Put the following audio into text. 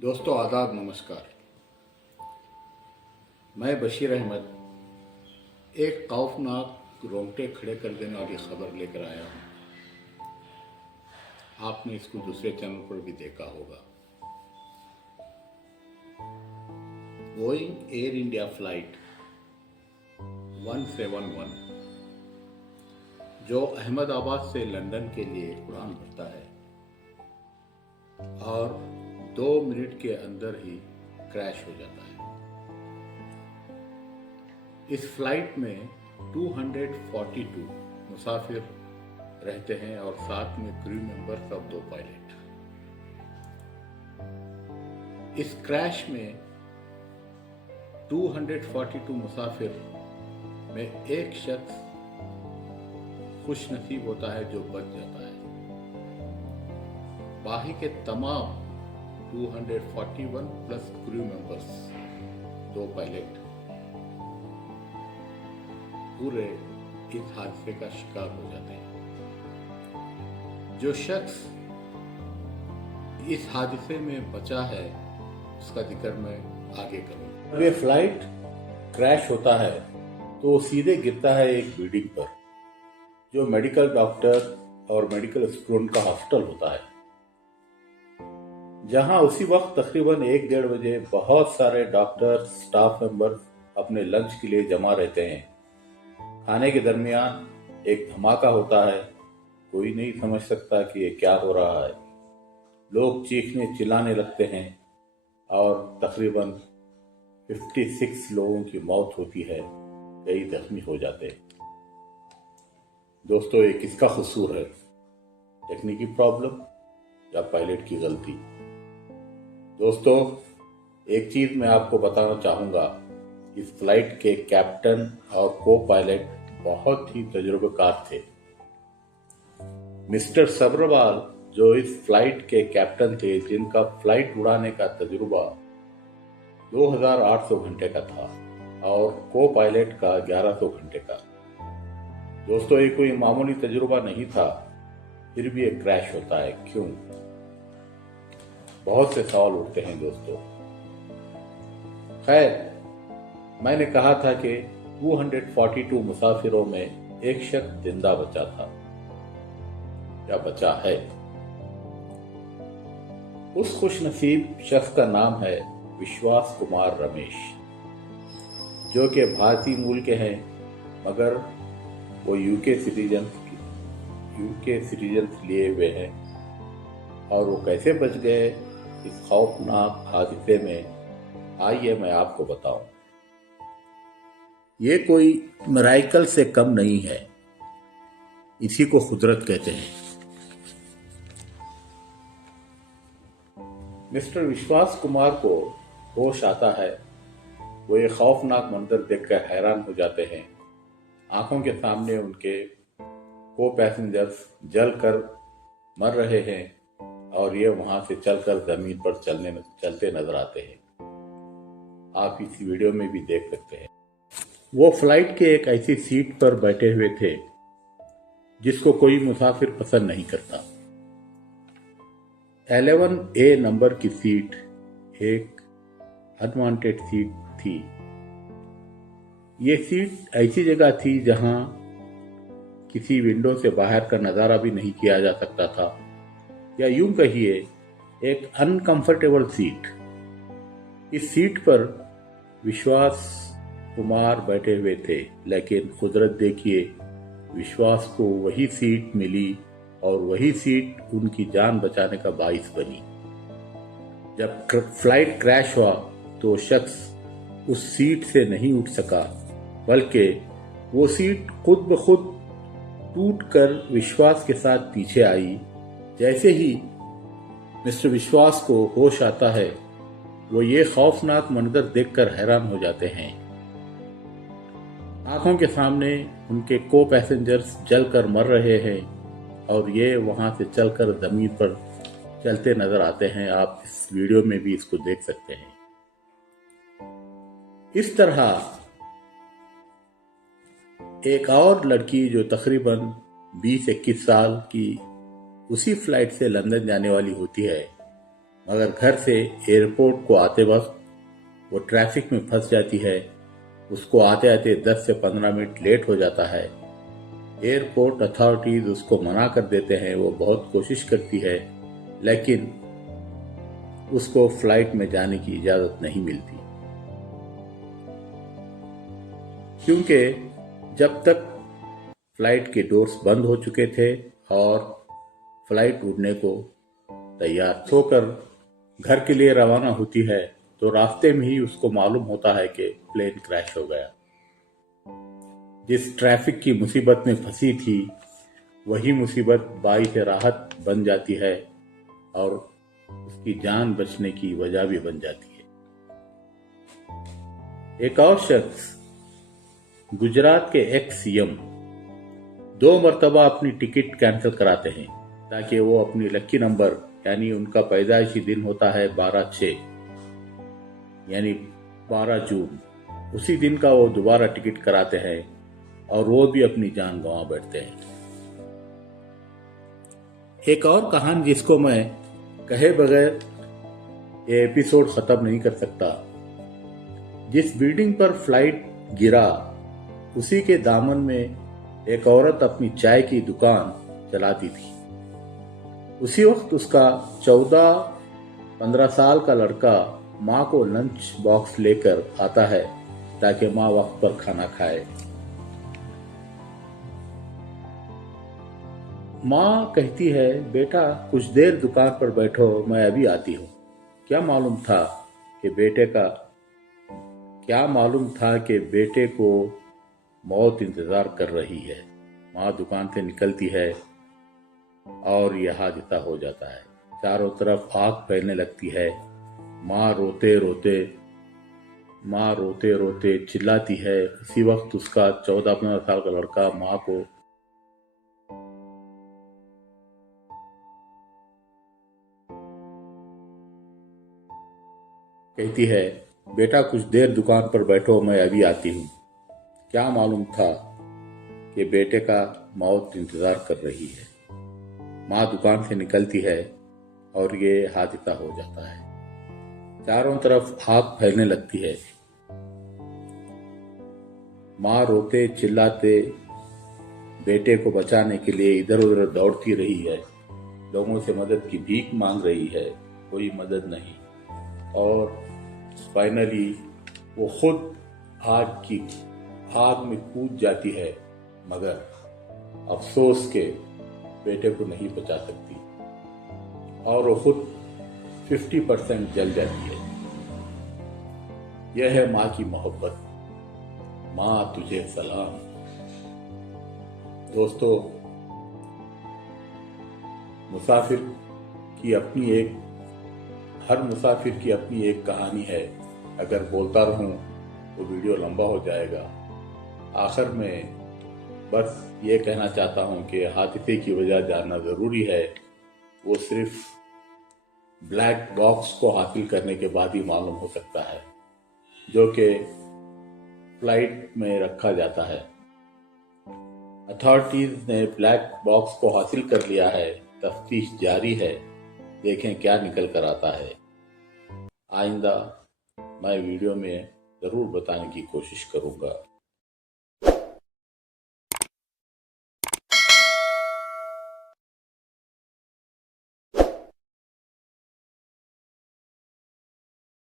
दोस्तों आदाब नमस्कार। मैं बशीर अहमद एक खौफनाक रोंगटे खड़े कर देने वाली खबर लेकर आया हूँ। आपने इसको दूसरे चैनल पर भी देखा होगा। बोइंग एयर इंडिया फ्लाइट 171 जो अहमदाबाद से लंदन के लिए उड़ान भरता है और 2 मिनट के अंदर ही क्रैश हो जाता है। इस फ्लाइट में 242 मुसाफिर रहते हैं और साथ में क्रू मेंबर्स और 2 पायलट। इस क्रैश में 242 मुसाफिर में एक शख्स खुश नसीब होता है जो बच जाता है। बाकी के तमाम 241 प्लस क्रू मेंबर्स 2 पायलट पूरे इस हादसे का शिकार हो जाते हैं। जो शख्स इस हादसे में बचा है उसका जिक्र मैं आगे करूंगा। जब ये फ्लाइट क्रैश होता है तो सीधे गिरता है एक बिल्डिंग पर जो मेडिकल डॉक्टर और मेडिकल स्टूडेंट का हॉस्टल होता है, जहां उसी वक्त तकरीबन 1-1:30 बजे बहुत सारे डॉक्टर स्टाफ मेंबर्स अपने लंच के लिए जमा रहते हैं। खाने के दरमियान एक धमाका होता है। कोई नहीं समझ सकता कि ये क्या हो रहा है। लोग चीखने चिल्लाने लगते हैं और तकरीबन 56 लोगों की मौत होती है, कई जख्मी हो जाते हैं। दोस्तों, ये किसका कसूर है? टेक्निकल प्रॉब्लम या पायलट की गलती? दोस्तों, एक चीज मैं आपको बताना चाहूंगा। इस फ्लाइट के कैप्टन और को पायलट बहुत ही तजुर्बेकार थे। मिस्टर सब्रवाल जो इस फ्लाइट के कैप्टन थे, जिनका फ्लाइट उड़ाने का तजुर्बा 2800 घंटे का था और को पायलट का 1100 घंटे का। दोस्तों, ये कोई मामूली तजुर्बा नहीं था, फिर भी एक क्रैश होता है। क्यों? बहुत से सवाल उठते हैं दोस्तों। खैर, मैंने कहा था कि 242 मुसाफिरों में एक शख्स जिंदा बचा था या बचा है। उस खुशनसीब शख्स का नाम है विश्वास कुमार रमेश, जो कि भारतीय मूल के हैं, मगर वो यूके सिटीजन लिए हुए हैं। और वो कैसे बच गए इस खौफनाक हादसे में, आइए मैं आपको बताऊं। ये कोई मिराकल से कम नहीं है, इसी को कुदरत कहते हैं। मिस्टर विश्वास कुमार को होश आता है। वो ये खौफनाक मंजर देखकर हैरान हो जाते हैं। आंखों के सामने उनके को पैसेंजर्स जलकर मर रहे हैं और ये वहां से चलकर जमीन पर चलते नजर आते हैं। आप इस वीडियो में भी देख सकते हैं। वो फ्लाइट के एक ऐसी सीट पर बैठे हुए थे जिसको कोई मुसाफिर पसंद नहीं करता। 11A नंबर की सीट एक अनवांटेड सीट थी। ये सीट ऐसी जगह थी जहां किसी विंडो से बाहर का नजारा भी नहीं किया जा सकता था, या यूं कहिए एक अनकंफर्टेबल सीट। इस सीट पर विश्वास कुमार बैठे हुए थे, लेकिन कुदरत देखिए, विश्वास को वही सीट मिली और वही सीट उनकी जान बचाने का बाइस बनी। जब फ्लाइट क्रैश हुआ तो शख्स उस सीट से नहीं उठ सका, बल्कि वो सीट खुद ब खुद टूटकर विश्वास के साथ पीछे आई। जैसे ही मिस्टर विश्वास को होश आता है, वो ये खौफनाक मंजर देखकर हैरान हो जाते हैं। आंखों के सामने उनके को पैसेंजर्स जलकर मर रहे हैं और ये वहां से चलकर जमीन पर चलते नजर आते हैं। आप इस वीडियो में भी इसको देख सकते हैं। इस तरह एक और लड़की जो तकरीबन 20-21 साल की उसी फ्लाइट से लंदन जाने वाली होती है, मगर घर से एयरपोर्ट को आते वक्त वो ट्रैफिक में फंस जाती है। उसको आते आते 10 से 15 मिनट लेट हो जाता है। एयरपोर्ट अथॉरिटीज उसको मना कर देते हैं। वो बहुत कोशिश करती है लेकिन उसको फ्लाइट में जाने की इजाजत नहीं मिलती, क्योंकि जब तक फ्लाइट के डोर्स बंद हो चुके थे और फ्लाइट उड़ने को तैयार होकर घर के लिए रवाना होती है तो रास्ते में ही उसको मालूम होता है कि प्लेन क्रैश हो गया। जिस ट्रैफिक की मुसीबत में फंसी थी वही मुसीबत बाइस राहत बन जाती है और उसकी जान बचने की वजह भी बन जाती है। एक और शख्स गुजरात के एक्स सीएम 2 मरतबा अपनी टिकट कैंसिल कराते हैं ताकि वो अपनी लकी नंबर, यानी उनका पैदाइशी दिन होता है 12/6 यानी 12 जून, उसी दिन का वो दोबारा टिकट कराते हैं और वो भी अपनी जान गंवा बैठते हैं। एक और कहानी जिसको मैं कहे बगैर ये एपिसोड खत्म नहीं कर सकता। जिस बिल्डिंग पर फ्लाइट गिरा उसी के दामन में एक औरत अपनी चाय की दुकान चलाती थी। उसी वक्त उसका 14-15 साल का लड़का माँ को लंच बॉक्स लेकर आता है ताकि माँ वक्त पर खाना खाए। माँ कहती है, बेटा कुछ देर दुकान पर बैठो, मैं अभी आती हूँ। क्या मालूम था कि बेटे को मौत इंतजार कर रही है। माँ दुकान से निकलती है और यह हादसा हो जाता है। चारों तरफ आग फैलने लगती है। माँ रोते रोते चिल्लाती है। उसी वक्त उसका 14-15 साल का लड़का माँ को कहती है, बेटा कुछ देर दुकान पर बैठो, मैं अभी आती हूँ। क्या मालूम था कि बेटे का मौत इंतजार कर रही है। माँ दुकान से निकलती है और ये हादसा हो जाता है। चारों तरफ आग फैलने लगती है। माँ रोते चिल्लाते बेटे को बचाने के लिए इधर उधर दौड़ती रही है। लोगों से मदद की भीख मांग रही है, कोई मदद नहीं। और फाइनली वो खुद आग में कूद जाती है, मगर अफसोस के बेटे को नहीं बचा सकती और वो खुद 50% जल जाती है। यह है माँ की मोहब्बत। माँ तुझे सलाम। दोस्तों, हर मुसाफिर की अपनी एक कहानी है। अगर बोलता रहूं तो वीडियो लंबा हो जाएगा। आखिर में बस ये कहना चाहता हूं कि हादसे की वजह जानना जरूरी है। वो सिर्फ ब्लैक बॉक्स को हासिल करने के बाद ही मालूम हो सकता है, जो कि फ्लाइट में रखा जाता है। अथॉरिटीज ने ब्लैक बॉक्स को हासिल कर लिया है। तफ्तीश जारी है। देखें क्या निकल कर आता है। आइंदा मैं वीडियो में जरूर बताने की कोशिश करूंगा।